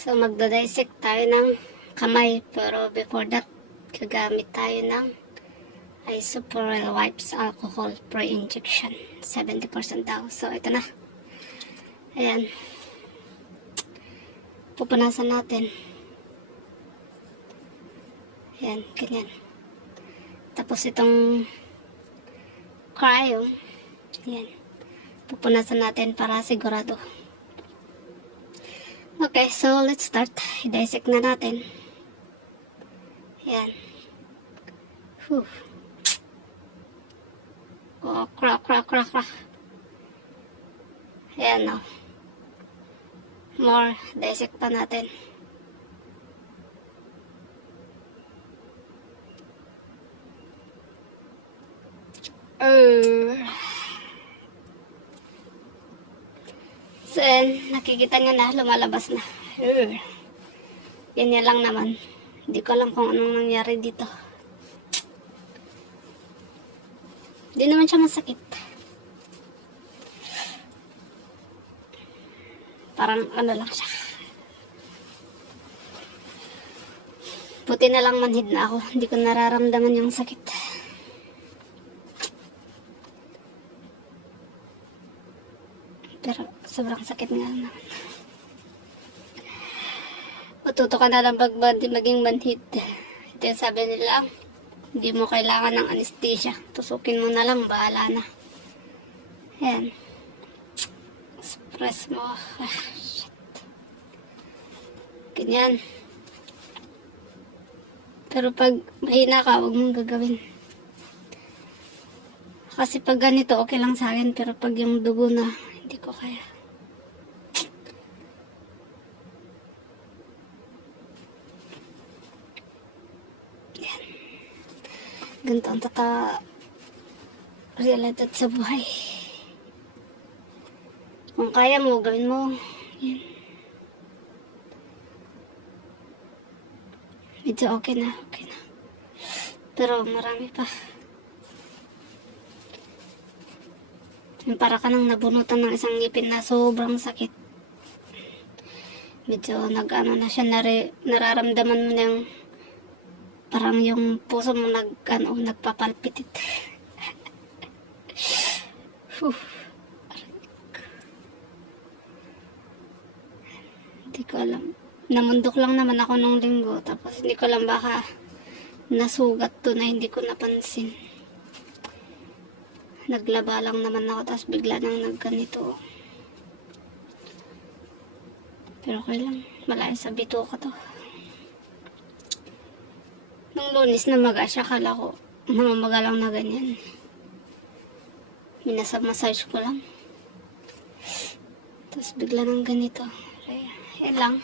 So, magdadissect tayo ng kamay. Pero before that, gagamit tayo ng Isopropyl wipes alcohol pre-injection. 70% daw. So, ito na. Ayan. Pupunasan natin. Ayan, ganyan. Tapos itong cryo. Ayan. Pupunasan natin para sigurado. Okay, so let's start. I-dissect na natin. Ayan. Whew. Oh, crack. Ayan o. More. Dissect pa natin. So, nakikita nyo na, lumalabas na. Ganyan lang naman. Hindi ko alam kung anong nangyari dito. Hindi naman siya masakit. Parang ano lang siya. Buti na lang manhid na ako. Hindi ko nararamdaman yung sakit. Pero sobrang sakit nga naman. Matuto ka na lang maging manhid. Ito yung sabi nila, hindi mo kailangan ng anesthesia. Tusukin mo na lang, bahala na. Ayan. Press mo. Shit. Ganyan. Pero pag mahina ka, huwag mong gagawin. Kasi pag ganito, okay lang sa akin. Pero pag yung dugo na, hindi ko kaya. Yan. Ganito ang realidad sa buhay. Kung kaya mo, gawin mo. Yan. Medyo okay na. Pero marami pa. Yung para ka nang nabunutan ng isang ngipin na sobrang sakit. Medyo nag-ano na siya, nararamdaman mo na yung parang yung puso mo nagpapalpitit. Hindi ko alam. Namundok lang naman ako nung linggo. Tapos hindi ko alam baka nasugat to na hindi ko napansin. Naglaba lang naman ako. Tapos bigla nang nagganito. Pero okay lang. Malayo sa bito ko to. Nung Lunes na maga siya. Kala ko namamaga lang na ganyan. Minasa-massage ko lang. Tapos bigla nang ganito. Yan lang.